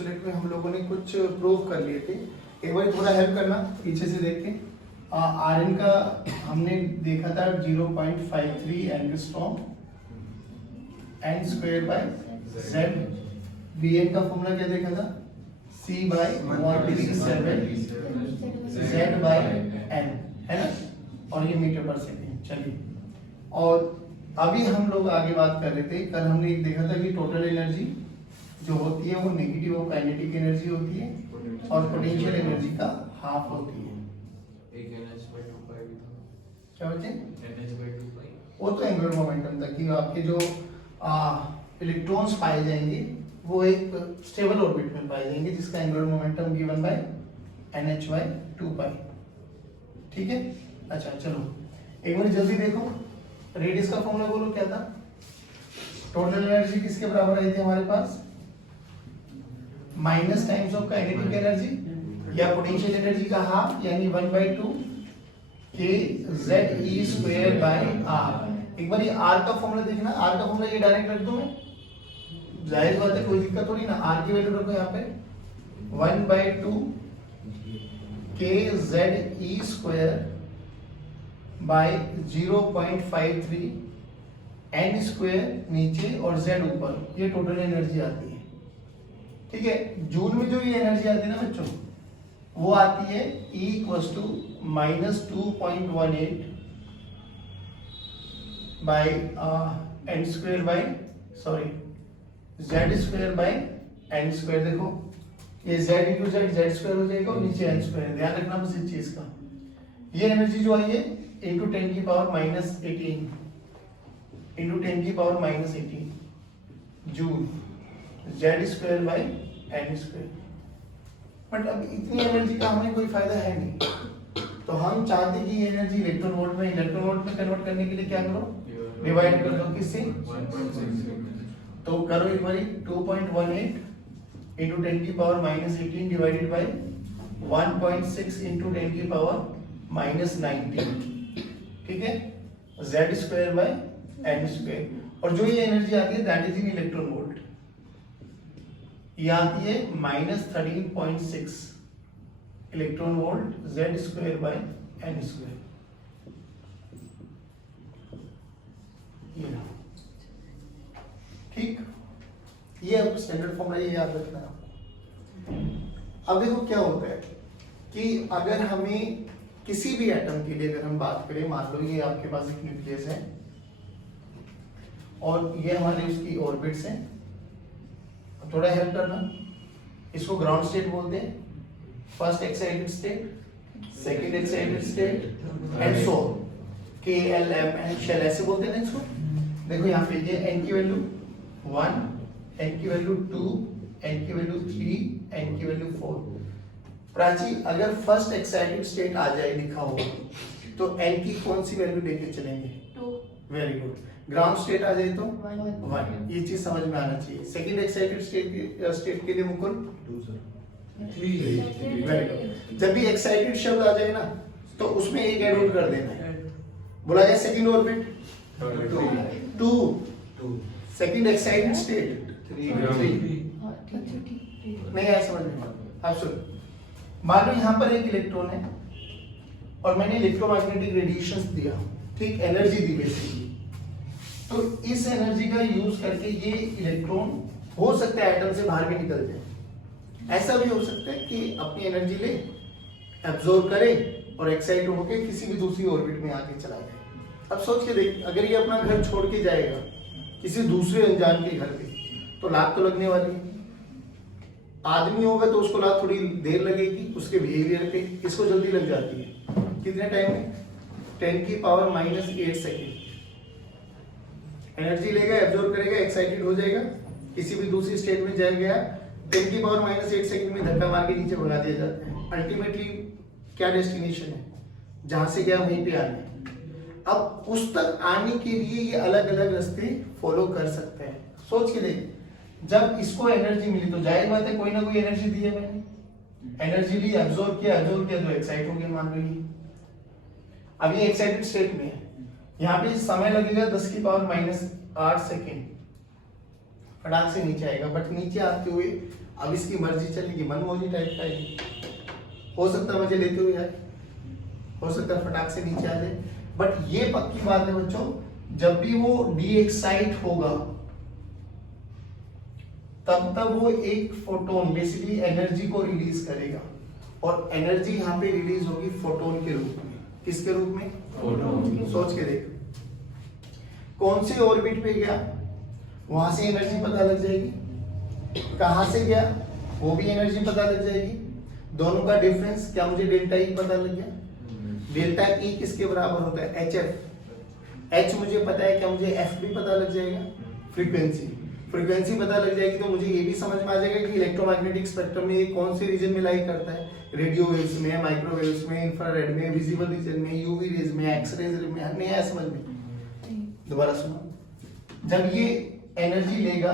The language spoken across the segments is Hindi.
पोस्टुलेट में हम लोगों ने कुछ प्रूव कर लिए थे। एक बार थोड़ा हेल्प करना पीछे से देख के। आर एन का हमने देखा था 0.53 angstrom N square by Z. B N का फॉर्मूला क्या देखा था? C by 137 Z by N, है ना, और ये मीटर पर सेकेंड। चलिए, और अभी हम लोग आगे बात कर रहे थे। कल हमने एक देखा था कि टोटल एनर्जी जो होती है वो नेगेटिव और काइनेटिक एनर्जी होती है और पोटेंशियल एनर्जी का हाफ होती है। एक NH/2π भी था। क्या बचे? NH/2π। वो तो एंगुलर मोमेंटम था कि आपके जो इलेक्ट्रॉन्स पाए जाएंगे वो एक स्टेबल ऑर्बिट में पाए जाएंगे जिसका angular momentum given by NH/2π। ठीक है, अच्छा चलो एक मिनट जल्दी देखो। रेडियस का फॉर्मूला बोलो क्या था? टोटल एनर्जी किसके बराबर आई थी हमारे पास? Minus times of kinetic energy या पोटेंशियल एनर्जी का हाफ, यानी 1/2 के Z E square by R. एक बार ये आर का फॉर्मूला देखना। आर का फॉर्मूला ये डायरेक्ट रख दो मैं, जाहिर बात है कोई दिक्कत थोड़ी ना। आर की वैल्यू रखो यहाँ पे 1/2 के Z E square by 0.53 N square नीचे और जेड ऊपर, ये टोटल एनर्जी आती है। ठीक है, जूल में जो ये एनर्जी आती है ना बच्चों, वो आती है E = -2.18 by N square by Z square by N square. देखो ये जेड इंटू जेड स्क्वायर हो जाएगा और नीचे एन स्क्वायर। ध्यान रखना बस इस चीज का। ये एनर्जी जो आई है इंटू 10 की पावर -18 इंटू 10 की power -18 joule Z square by N square. But अब इतनी एनर्जी का हमें कोई फायदा है नहीं, तो हम चाहते कि ये एनर्जी इलेक्ट्रॉन वोल्ट में कन्वर्ट करने के लिए क्या करो? डिवाइड कर दो। किससे? तो करो एक बारी 2.18 इंटू 10 की पावर -18 डिवाइडेड बाय 1.6 इंटू 10 की पावर -19। ठीक है, Z square by N square. और जो ये एनर्जी आती है that is in electron volt. ये आती है -13.6 electron volt Z square by N square. ये ठीक, ये अब स्टैंडर्ड फॉर्मूला ये याद रखना है। अब देखो क्या होता है कि अगर हमें किसी भी एटम के लिए अगर हम बात करें, मान लो ये आपके पास एक न्यूक्लियस है और ये हमारे उसकी ऑर्बिट्स हैं। थोड़ा हेल्प करना, इसको ग्राउंड स्टेट बोलते हैं, first excited state, second excited state and so के एल एम एन शेल ऐसे बोलते हैं ना इसको। देखो यहाँ पे ये एन की वैल्यू 1, एन की वैल्यू 2, एन की वैल्यू 3, एन की वैल्यू 4। प्राची अगर फर्स्ट एक्साइटेड स्टेट आ जाए लिखा हो तो एन की कौन सी वैल्यू लेके चलेंगे? 2। Very good. ग्राउंड स्टेट आ जाए तो 1। ये चीज समझ में आना चाहिए। सेकंड एक्साइटेड स्टेट के लिए मुकुल 2 सर। 3। Very good. जब भी एक्साइटेड शब्द आ जाए ना तो उसमें एक ऐड ऑन कर देना है। बोला जाए second orbit 2, second excited state 3। नहीं आया समझ में? आप सुन, मान लो यहाँ पर एक इलेक्ट्रॉन है और मैंने इलेक्ट्रोमैग्नेटिक रेडिएशंस दिया, ठीक, एनर्जी दी बेसिकली। तो इस एनर्जी का यूज करके ये इलेक्ट्रॉन हो सकता है एटम से बाहर भी निकल जाए। ऐसा भी हो सकता है कि अपनी एनर्जी ले, एब्जॉर्ब करे और एक्साइट होकर किसी भी दूसरी ऑर्बिट में आके चला जाए। अब सोच के देख, अगर ये अपना घर छोड़ के जाएगा किसी दूसरे अनजान के घर पे तो लात तो लगने वाली है। आदमी होगा तो उसको लात थोड़ी देर लगेगी, उसके बिहेवियर पे। इसको जल्दी लग जाती है। कितने टाइम में? 10 की पावर -8 सेकेंड। एनर्जी लेगा, एब्जॉर्ब करेगा, एक्साइटेड हो जाएगा, किसी भी दूसरी स्टेट में जाएगा, 10 की पावर -8 सेकेंड में धक्का मार के नीचे भगा दिया जाता है। अल्टीमेटली क्या डेस्टिनेशन है? जहां से गया वहीं पे आना है। अब उस तक आने के लिए ये अलग अलग रास्ते फॉलो कर सकते हैं। सोच के देख, जब इसको एनर्जी मिली तो जाहिर बात है कोई ना कोई एनर्जी दी है मैंने। एनर्जी ली, एब्जॉर्ब किया तो एक्साइट हो गया, मान लो ये। अब ये एक्साइटेड स्टेट में है, यहाँ पे समय लगेगा 10 की पावर -8 सेकेंड। फटाक से नीचे आएगा, बट नीचे आते हुए अब इसकी मर्जी चलेगी, मनमोजी टाइप का है, हो सकता है मजे लेते हुए जाए, हो सकता है फटाक से नीचे आ जाए, बट ये पक्की बात है बच्चों, जब भी वो डी एक्साइट होगा तब वो एक फोटोन बेसिकली एनर्जी को रिलीज करेगा, और एनर्जी यहाँ पे रिलीज होगी फोटोन के रूप में। किसके रूप में? फोटोन। सोच के देख, कौन से ऑर्बिट पे गया वहां से एनर्जी पता लग जाएगी, कहां से गया वो भी एनर्जी पता लग जाएगी, दोनों का डिफरेंस क्या मुझे डेल्टा ई पता लग गया, डेल्टा ई किसके बराबर होता है? H F. एच मुझे पता है, क्या मुझे एफ भी पता लग जाएगा? फ्रीक्वेंसी। फ्रीक्वेंसी पता लग जाएगी तो मुझे ये भी समझ में आ जाएगा कि इलेक्ट्रोमैग्नेटिक स्पेक्ट्रम में ये कौन से रीजन में लाई करता है, रेडियो वेव्स में, माइक्रोवेव्स में, इंफ्रारेड में, विजिबल रीजन में, यूवी रेज में, एक्सरेज में। नहीं आया समझ में? दोबारा सुनो, जब ये एनर्जी लेगा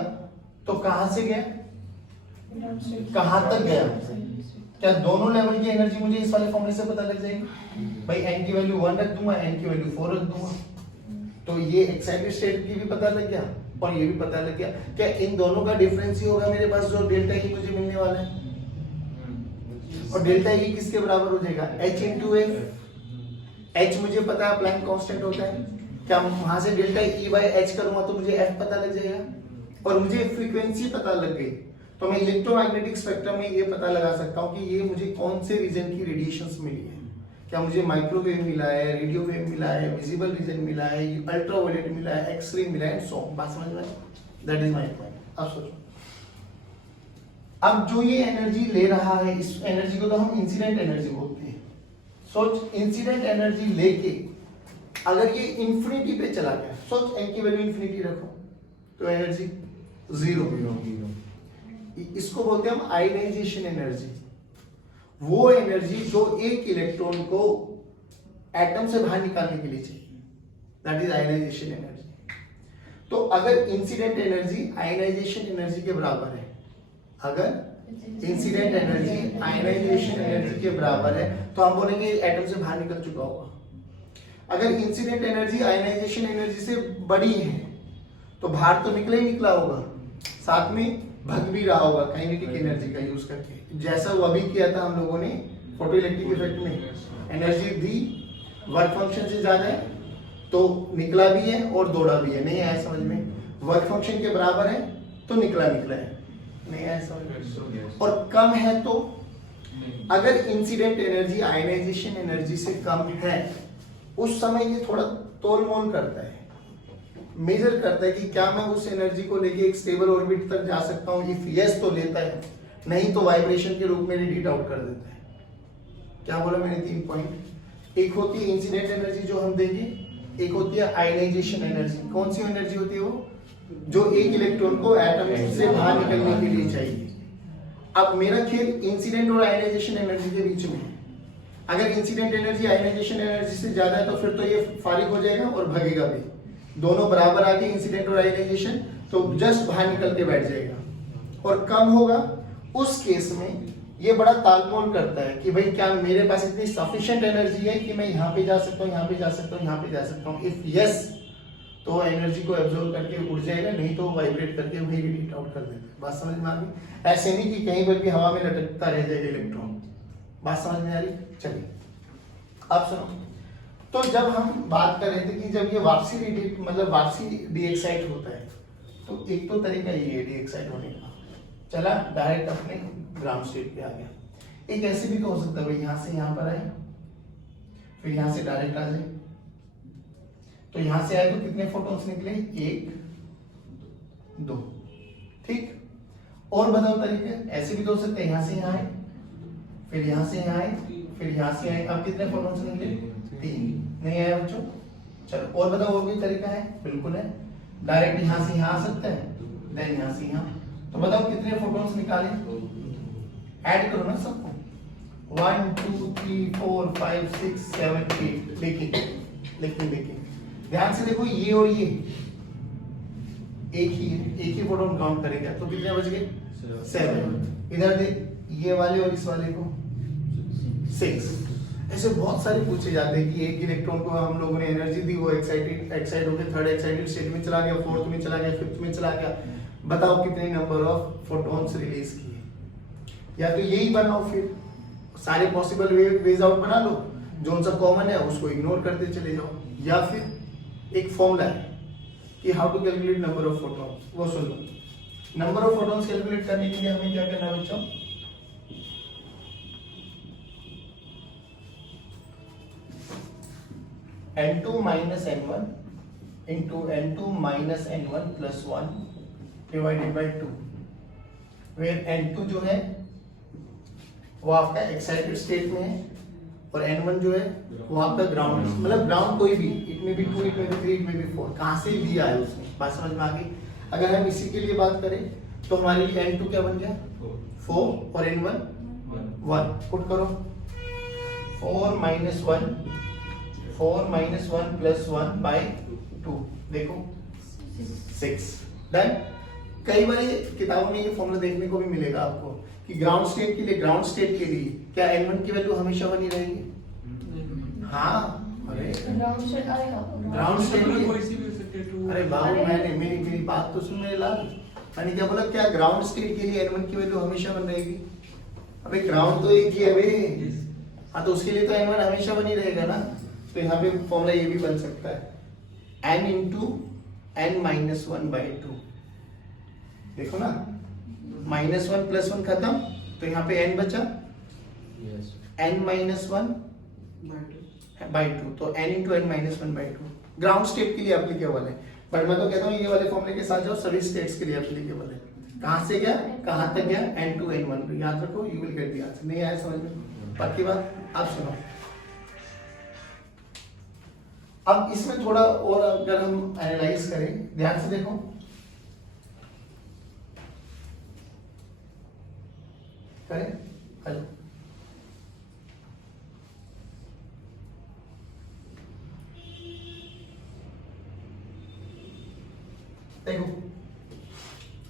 तो कहां से गया, कहां तक गया, क्या दोनों लेवल की एनर्जी मुझे इस वाले फॉर्मूले से पता लग जाएगी? भाई एन की वैल्यू 1 रख दूंगा, एन की वैल्यू 4 रख दूंगा, तो ये एक्साइटेड स्टेट की भी पता लग गया और ये भी पता लग गया। क्या इन दोनों का डिफरेंस ही होगा मेरे पास जो डेल्टा ई मुझे मिलने वाला है, और डेल्टा ई किसके बराबर हो जाएगा? H into F. एच मुझे पता है प्लैंक कांस्टेंट होता है, क्या वहां से डेल्टा ई बाय एच करूंगा तो मुझे एफ पता लग जाएगा, और मुझे फ्रीक्वेंसी पता लग गई तो मैं इलेक्ट्रोमैग्नेटिक स्पेक्ट्रम में ये पता लगा सकता हूँ कि ये मुझे कौन से रीजन की रेडिएशंस मिली है, क्या मुझे माइक्रोवेव मिला है, रेडियो वेव मिला है, विजिबल रीजन मिला है, अल्ट्रावायलेट मिला है, एक्सरे मिला है, सो बात समझ में आई? That is my point. अब सोचो, अब जो ये एनर्जी ले रहा है, इस एनर्जी को तो हम इंसिडेंट एनर्जी बोलते हैं। सोच, इंसिडेंट एनर्जी लेके अगर ये इंफिनिटी पे चला गया, सोच एन की वैल्यू इंफिनिटी रखो तो एनर्जी जीरो। इसको बोलते हैं हम आयनाइजेशन एनर्जी, वो एनर्जी जो एक इलेक्ट्रॉन को एटम से बाहर निकालने के लिए चाहिए, दैट इज आयनाइजेशन एनर्जी। तो अगर इंसिडेंट एनर्जी आयनाइजेशन एनर्जी के बराबर है, अगर इंसिडेंट एनर्जी आयनाइजेशन एनर्जी के बराबर है तो हम बोलेंगे एटम से बाहर निकल चुका होगा। अगर इंसिडेंट एनर्जी आयनाइजेशन एनर्जी से बड़ी है तो बाहर तो निकला ही निकला होगा, साथ में भग भी रहा होगा काइनेटिक एनर्जी का यूज करके, जैसा वो अभी किया था हम लोगों ने फोटोइलेक्ट्रिक इफेक्ट में। एनर्जी दी वर्क फंक्शन से ज्यादा है तो निकला भी है और दौड़ा भी है, नहीं आया समझ में? वर्क फंक्शन के बराबर है तो निकला निकला है, नहीं आया समझ में? और कम है तो अगर इंसिडेंट एनर्जी आयनाइजेशन एनर्जी से कम है उस समय ये थोड़ा तोल मोल करता है, मेजर करता है कि क्या मैं उस एनर्जी को लेके एक स्टेबल ऑर्बिट तक जा सकता हूँ। इफ यस तो लेता है, नहीं तो वाइब्रेशन के रूप में रेडिएट आउट कर देता है। क्या बोला मैंने? 3 पॉइंट। एक होती है इंसिडेंट एनर्जी जो हम देंगे, एक होती है आयनाइजेशन एनर्जी। कौन सी एनर्जी होती है वो? जो एक इलेक्ट्रॉन को एटम से बाहर निकलने के लिए चाहिए। अब मेरा खेल इंसिडेंट और आयनाइजेशन एनर्जी के बीच में है। अगर इंसिडेंट एनर्जी आयनाइजेशन एनर्जी से ज्यादा है तो फिर तो ये फारिग हो जाएगा और भगेगा भी, दोनों बराबर आके इंसिडेंट और आयनाइजेशन, तो जस्ट बाहर निकल के बैठ जाएगा। और कम होगा उस केस में ये बड़ा तालमेल करता है कि भाई क्या मेरे पास इतनी सफिशिएंट एनर्जी है कि मैं यहाँ पे जा सकता हूँ, यहाँ पे जा सकता हूँ, यहाँ पे जा सकता हूँ। इफ यस तो एनर्जी को एब्जॉर्ब करके उड़ जाएगा, नहीं तो वाइब्रेट करके वही रेडिएट आउट कर देगा। बात समझ में आ गई? ऐसे नहीं कि कहीं पर भी हवा में लटकता रह जाएगा इलेक्ट्रॉन। बात समझ में आ रही? चलिए अब सुनो, तो जब हम बात कर रहे थे कि जब ये वापसी रेडिएट मतलब वापसी डीएक्साइट होता है तो एक तो तरीका ये है डीएक्साइट होने का, चला डायरेक्ट अपने ग्राउंड स्टेट पे आ गया। एक ऐसे भी तो हो सकता है भाई यहाँ से यहाँ पर आए फिर यहाँ से डायरेक्ट आ जाए, तो यहाँ से आए तो कितने फोटॉन्स निकले? 1 2, ठीक। और बताओ तरीके, ऐसे भी तो हो सकते हैं यहाँ से यहाँ आए फिर यहाँ से यहाँ आए फिर यहाँ से आए, अब कितने फोटॉन्स निकले? 3। नहीं आया बच्चों? चलो और बताओ, और भी तरीका है? बिल्कुल है, डायरेक्ट यहाँ से यहाँ आ सकता है, देन यहाँ से यहाँ। तो बताओ कितने फोटॉन्स निकाले? ऐड करो ना सबको, 1 2 3 4 5 6 7 8। देखिए ध्यान से देखो, ये और ये एक ही फोटोन काउंट करेगा तो कितने बच गए? 7। इधर देख, ये वाले और इस वाले को 6। ऐसे बहुत सारे पूछे जाते हैं कि एक इलेक्ट्रॉन को हम लोगों ने एनर्जी दी, वो एक्साइट होकर थर्ड एक्साइटेड स्टेट में चला गया, फोर्थ में चला गया, फिफ्थ में चला गया। बताओ कितने नंबर ऑफ फोटॉन्स रिलीज किए। या तो यही बनाओ, फिर सारे पॉसिबल वेज आउट बना लो, जो सा कॉमन है उसको इग्नोर करते चले जाओ। या फिर एक फॉर्मूला है कि how to calculate number of photons, वो सुन लो। नंबर ऑफ फोटॉन्स कैलकुलेट करने के लिए हमें क्या करना है बच्चों, n2 minus n1 into n2 minus n1 plus 1 divided by 2, where n2 जो है वो आपका एक्साइटेड स्टेट में है और n1 जो है वो आपका ग्राउंड, मतलब ग्राउंड कोई भी, इट में भी 2, इट में भी 3, इट में भी 4, कहाँ से लिया है उसने, बात समझ में आ गई। अगर हम इसी के लिए बात करें तो हमारे लिए n2 क्या बन गया 4 और n1 1, पुट करो 4 minus 1 plus 1 by 2, देखो 6, डन। कई बार किताबों में ये फॉर्मूला देखने को भी मिलेगा आपको कि ग्राउंड स्टेट के लिए क्या n1 की वैल्यू हमेशा बनी रहेगी। हाँ, अरे ग्राउंड स्टेट में कोई सी भी हो सकती है, टू। अरे बाबू मैंने मेरी बात तो सुन मेरे लाल, मैंने क्या बोला, क्या ग्राउंड स्टेट के लिए n1 की वैल्यू हमेशा बन रहेगी। अबे ग्राउंड तो एक ही है बे, हाँ तो उसके लिए तो n1 हमेशा बनी रहेगा ना। तो यहाँ पे फॉर्मूला ये भी बन सकता है n into n minus 1 by 2, देखो ना, माइनस 1 प्लस 1 खत्म, तो यहाँ पे n बचा n माइनस 1 बाई 2, तो n into n minus 1 by 2 ground state के लिए एप्लीकेबल है। बट मैं तो कहता हूँ ये वाले फॉर्मूले के साथ जाओ, सभी स्टेट्स के लिए एप्लीकेबल है। कहाँ से गया, कहाँ तक गया, n टू n1, याद रखो, you will get the answer. नहीं आया समझ में, पक्की बात। आप सुनो, अब इसमें थोड़ा और अगर हम एनालाइज करें, ध्यान से देखो, करें हेलो, देखो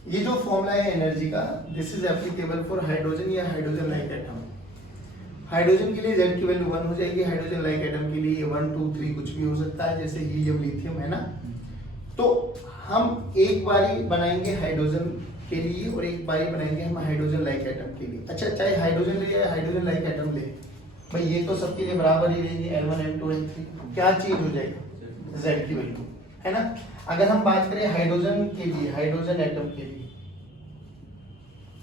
ये जो फॉर्मूला है एनर्जी का, this is applicable for hydrogen या हाइड्रोजन लाइक एटम। हाइड्रोजन के लिए Z की वैल्यू 1 हो जाएगी, हाइड्रोजन लाइक एटम के लिए 1 2 3 कुछ भी हो सकता है, जैसे हीलियम लिथियम है ना। तो हम एक बारी बनाएंगे हाइड्रोजन के लिए और एक बारी बनाएंगे हम हाइड्रोजन लाइक एटम के लिए। अच्छा, चाहे हाइड्रोजन ले या हाइड्रोजन लाइक एटम ले, भाई ये तो सबके लिए बराबर ही रहेगी, N1 N2 N3, क्या चेंज हो जाएगा, Z की वैल्यू, है ना। अगर हम बात करें हाइड्रोजन के लिए, हाइड्रोजन एटम के लिए,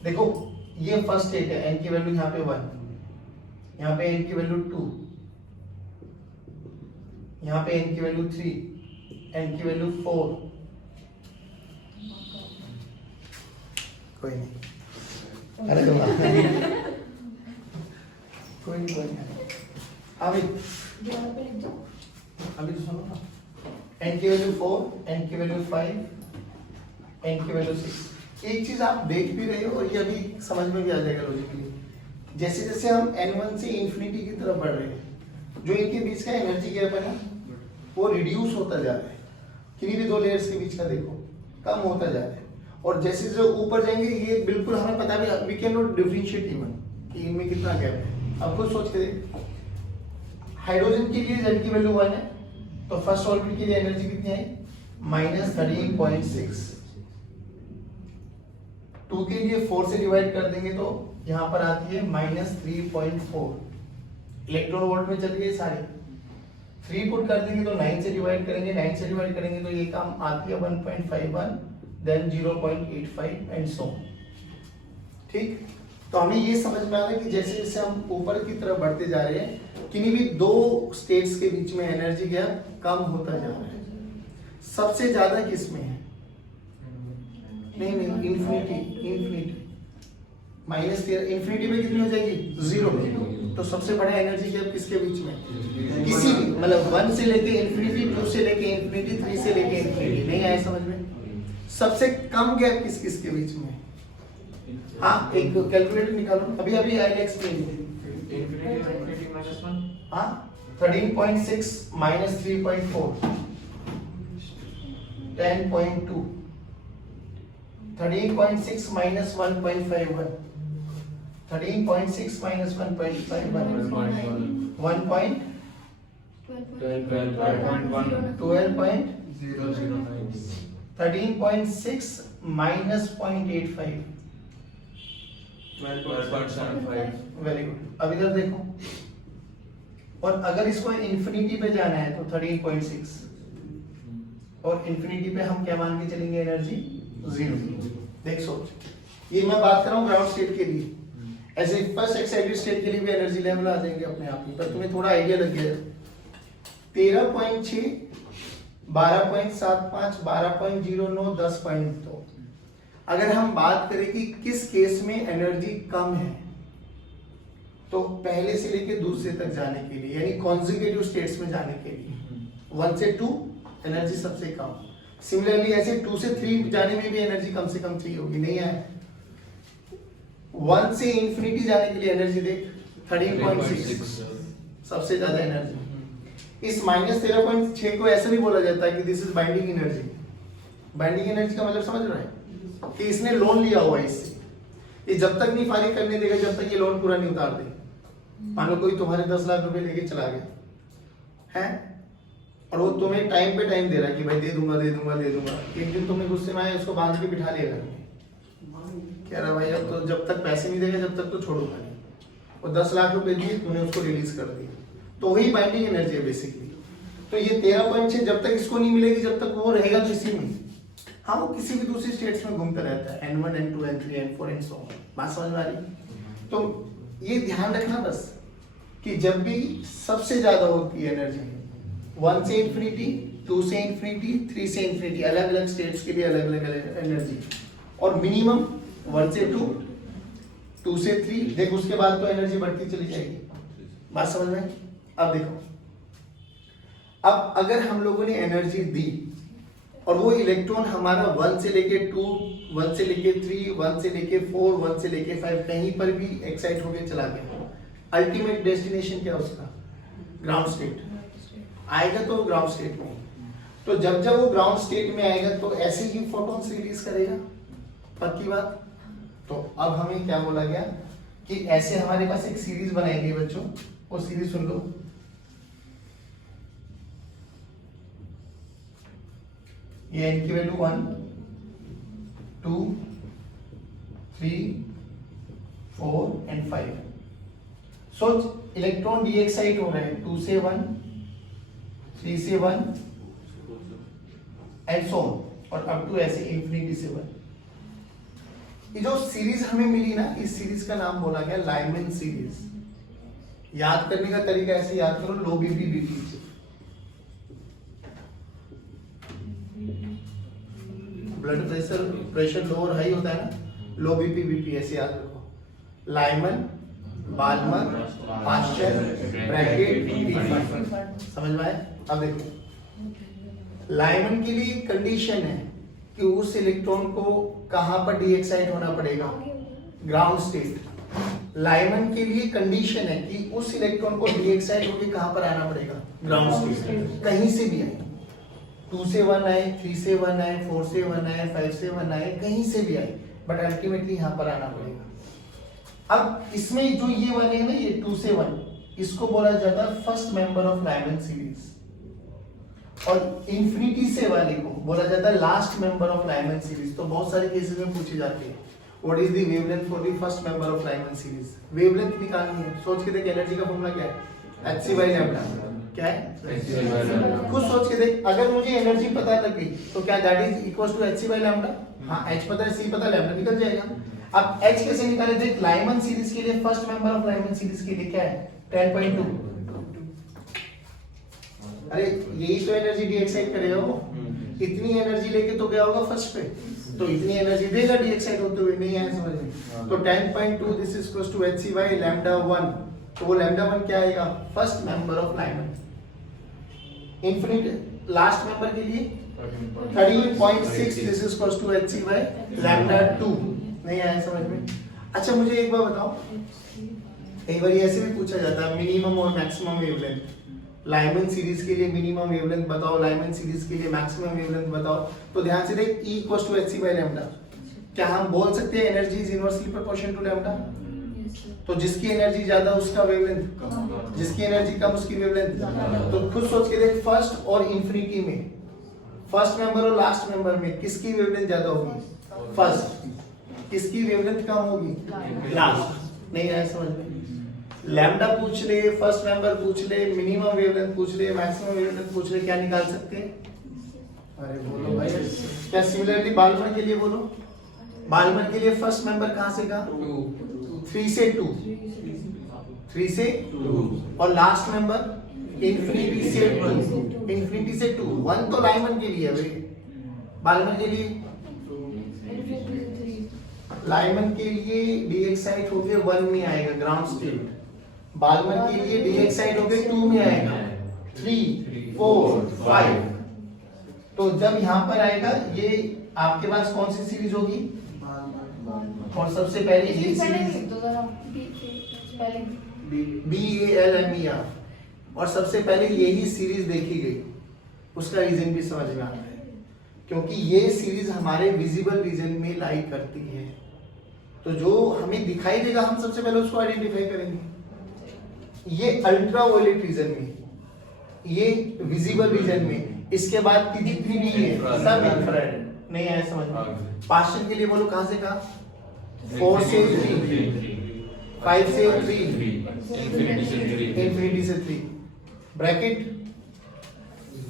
देखो ये फर्स्ट स्टेट है, N की वैल्यू यहाँ पे 1, यहाँ पे N की वैल्यू 2, यहाँ पे N की वैल्यू 3, N की वैल्यू 4, कोई नहीं, अरे तो कोई नहीं, अभी तो सुनो ना, N की वैल्यू 4, N की वैल्यू 5, N की वैल्यू 6। एक चीज आप देख भी रहे हो और ये अभी समझ में भी आ जाएगा लॉजिकली, जैसे जैसे हम N1 से इंफिनिटी की तरफ बढ़ रहे हैं, जो इनके बीच का एनर्जी गैप है ना, वो रिड्यूस होता जा रहा है। किन्हीं भी दो लेयर्स के बीच का देखो, कम होता जा रहा है। और जैसे जो ऊपर जाएंगे, ये बिल्कुल हमें पता भी, we can not differentiate even कि इनमें कितना गैप है। अब खुद सोच के देख, हाइड्रोजन के लिए Z की वैल्यू 1 है, तो फर्स्ट ऑर्बिट के लिए एनर्जी कितनी आई, -13.6। 2 के लिए 4 से डिवाइड कर देंगे तो यहाँ पर आती है -3.4, इलेक्ट्रॉन वोल्ट में चल गए सारे। 3 पुट कर देंगे तो 9 से डिवाइड करेंगे, 9 से डिवाइड करेंगे तो ये काम आती है 1.51, देन 0.85 एंड सो। ठीक, तो हमें ये समझ में आ रहा है कि जैसे जैसे हम ऊपर की तरफ बढ़ते जा रहे हैं, किन्हीं भी दो स्टेट्स के बीच में एनर्जी गैप कम होता जा रहा है। सबसे ज्यादा किस में है, नहीं इंफिनिटी, -13, इंफिनिटी में कितनी हो जाएगी, 0। तो सबसे बड़ा एनर्जी गैप किसके बीच में, किसी भी, मतलब 1 से लेके इंफिनिटी, 2 से लेके इंफिनिटी, 3 से लेके इंफिनिटी। नहीं आया समझ में, सबसे कम गैप किस किस के बीच में। हाँ, एक कैलकुलेटर निकालो, अभी आई विल एक्सप्लेन। इंफिनिटी -1, हाँ, 13.6 minus 3.4, 10.2, 13.6 minus 1.51, 13.6 minus 1.51, 12.009, 13.6 minus 0.85। 12.75. Very good. अब इधर देखो, और अगर इसको इंफिनिटी पे जाना है तो 13.6, और इंफिनिटी पे हम क्या मान के चलेंगे? एनर्जी 0। देख सोच, ये मैं बात कर रहा हूँ ग्राउंड स्टेट के लिए। ऐसे फर्स्ट एक्साइटेड स्टेट के लिए भी एनर्जी लेवल आ जाएंगे अपने आप ही, पर तुम्हें थोड़ा आइडिया लग गया। 13.6, 12.75, 12.09, 10.2। अगर हम बात करें कि किस केस में एनर्जी कम है, तो पहले से लेके दूसरे तक जाने के लिए, यानी कॉन्जिक्यूटिव स्टेट्स में जाने के लिए 1 से 2 एनर्जी सबसे कम। सिमिलरली ऐसे 2 से 3 जाने में भी एनर्जी कम से कम चाहिए होगी, नहीं है? 1 से इंफिनिटी जाने के लिए एनर्जी देख 13.6 सबसे ज्यादा एनर्जी। इस माइनस 13.6 को ऐसे भी बोला जाता है कि this is binding energy. Binding energy का मतलब समझ रहा है कि इसने लोन लिया हुआ है इससे, ये जब तक नहीं फारिग करने देगा जब तक ये लोन पूरा नहीं उतार दे। मान लो कोई तुम्हारे 10 लाख रुपए लेके चला गया है, और वो तुम्हें टाइम पे टाइम दे रहा है कि भाई दे दूंगा दे दूंगा दे दूंगा। एक दिन तुम्हें गुस्से में आए, उसको बांध के बिठा लिया घर में, कह रहा भाई अब तो जब तक पैसे नहीं देगा जब तक तो छोड़ूंगा नहीं। और 10 लाख रुपए दिए, तूने उसको रिलीज कर दिया, तो वही बाइंडिंग एनर्जी है बेसिकली। तो ये 13.6 जब तक इसको नहीं मिलेगी जब तक वो रहेगा किसी में, हाँ वो किसी भी दूसरी स्टेट्स में घूमता रहता है, N1 N2 N3 N4 and so on. बात समझ में आ रही? तो ये ध्यान रखना बस कि जब भी सबसे ज्यादा होती है एनर्जी 1 से इंफिनिटी, 2 से इंफिनिटी, 3 से इंफिनिटी, अलग अलग स्टेट्स के लिए अलग अलग एनर्जी, और मिनिमम 1 से 2, 2 से 3, देख उसके बाद तो एनर्जी बढ़ती चली जाएगी। बात समझ में? अब देखो, अब अगर हम लोगों ने एनर्जी दी और वो इलेक्ट्रॉन हमारा 1 से लेके 2, 1 से लेके 3, 1 से लेके 4, 1 से लेके 5 कहीं पर भी एक्साइट होके चला गया, अल्टीमेट डेस्टिनेशन क्या उसका? ग्राउंड स्टेट आएगा, तो ग्राउंड स्टेट में। तो जब जब वो ग्राउंड स्टेट में आएगा तो ऐसे ही फोटॉन्स रिलीज करेगा, पक्की बात। तो अब हमें क्या बोला गया कि ऐसे हमारे पास एक सीरीज बनाई गई बच्चों, वो सीरीज सुन लो। ये n की वैल्यू 1, 2, 3, 4 एंड 5। सोच, इलेक्ट्रॉन डीएक्साइट हो रहे हैं 2 से 1, 3 से 1 एंड सो ऑन, और अप टू ऐसे इंफिनिटी से 1। ये जो सीरीज हमें मिली ना, इस सीरीज का नाम बोला गया लाइमन सीरीज। याद करने का तरीका ऐसे याद करो, लो BP BP, blood pressure low और हाई होता है ना, लो बीपी बीपी, ऐसे याद रखो। लाइमन, बाल्मर, पास्चर, ब्रैकेट, समझ में आए? अब देखो, लाइमन के लिए कंडीशन है कि उस इलेक्ट्रॉन को कहां पर डीएक्साइट होना पड़ेगा? Ground state. लाइमन के लिए कंडीशन है कि उस इलेक्ट्रॉन को डीएक्साइट होकर कहां पर आना पड़ेगा? Ground state. कहीं से भी आए, 2 से 1 आए, 3 से 1 आए, 4 से 1 आए, 5 से 1 आए, कहीं से भी आए, बट अल्टीमेटली यहां पर आना पड़ेगा। अब इसमें जो ये वाले हैं ना, ये 2 से 1, इसको बोला जाता है first member of Lyman series, और इंफिनिटी से वाले को बोला जाता है last member of Lyman series. तो बहुत सारे केसेस में पूछे जाते हैं what is the wavelength for the first member of Lyman series. Wavelength निकालनी है, सोच के देख, एनर्जी का फॉर्मूला क्या है? hc/λ। क्या है? खुद सोच के देख, अगर मुझे एनर्जी पता लग गई तो क्या that is equal to hc/λ? हाँ, h पता है, c पता है, लैम्डा निकल जाएगा। अब h कैसे निकाले? देख, लाइमन सीरीज के लिए first member of Lyman series के लिए क्या है? 10.2। अरे यही तो एनर्जी डीएक्साइट करेगा वो, इतनी एनर्जी लेके तो गया होगा फर्स्ट पे, तो इतनी एनर्जी देगा डीएक्साइट होते हुए, नहीं आया समझ में? तो 10.2 this is equal to hc/λ1। तो वो λ1 क्या आएगा? First member of Lyman. Infinite last member के लिए 13.6 this is equal to hc/λ2। नहीं आया समझ में? अच्छा मुझे एक बार बताओ, एक बार ऐसे भी पूछा जाता है मिनिमम और मैक्सिमम वेवलेंथ। लाइमन सीरीज के लिए मिनिमम वेवलेंथ बताओ, लाइमन सीरीज के लिए मैक्सिमम वेवलेंथ बताओ। तो ध्यान से देख, E इक्वल्स टू hc/λ। क्या हम बोल सकते हैं energy is inversely proportional to lambda? तो जिसकी एनर्जी ज्यादा उसका वेवलेंथ, जिसकी एनर्जी कम उसकी वेवलेंथ। तो खुद सोच के देख, फर्स्ट और इंफिनिटी में फर्स्ट मेंबर और लास्ट मेंबर में किसकी वेवलेंथ ज्यादा होगी? फर्स्ट। किसकी वेवलेंथ कम होगी? लास्ट। नहीं आया समझ में? लैम्डा पूछ ले, फर्स्ट मेंबर पूछ ले, मिनिमम वेवलेंथ पूछ ले, मैक्सिमम वेवलेंथ पूछ ले, क्या निकाल सकते हैं? अरे बोलो भाई। क्या सिमिलरली बाल्मर के लिए बोलो? बाल्मर के लिए फर्स्ट मेंबर कहां से कहां? 3 से 2, 3 से 2, और लास्ट मेंबर इंफिनिटी से 2, इंफिनिटी से 2। 1 तो लाइमन के लिए है भाई, बाल्मर के लिए लाइमन के लिए डी एक्साइट होके 1 में आएगा ग्राउंड स्टेट, बाल्मर के लिए डी एक्साइट होके 2 में आएगा, 3, 4, 5। तो जब यहाँ पर आएगा ये आपके पास कौन सी सीरीज होगी? और सबसे पहले ये सीरीज BALMER, और सबसे पहले यही सीरीज देखी गई। उसका रीजन भी समझ में आता है, क्योंकि ये सीरीज हमारे विजिबल रीजन में लाई करती है। तो जो हमें दिखाई देगा हम सबसे पहले उसको आइडेंटिफाई करेंगे। ये अल्ट्रा वायलेट रीजन में, ये विजिबल रीजन में, इसके बाद की जितनी भी है सब इंफ्रारेड। नहीं आया समझ में? पार्शियल के लिए बोलो कहां से कहा? 4 से 3, 5 से 3, इंफिनिटी से 3, ब्रैकेट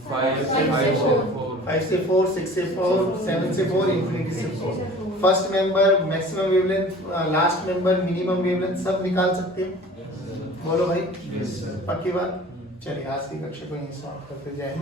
5 से 4, 6 से 4, 7 से 4, इंफिनिटी से 4। First member, maximum wavelength, last member, minimum wavelength सब निकाल सकते हैं। बोलो भाई पक्की बात। चलिए आज की कक्षा को यहीं समाप्त करते जाएं।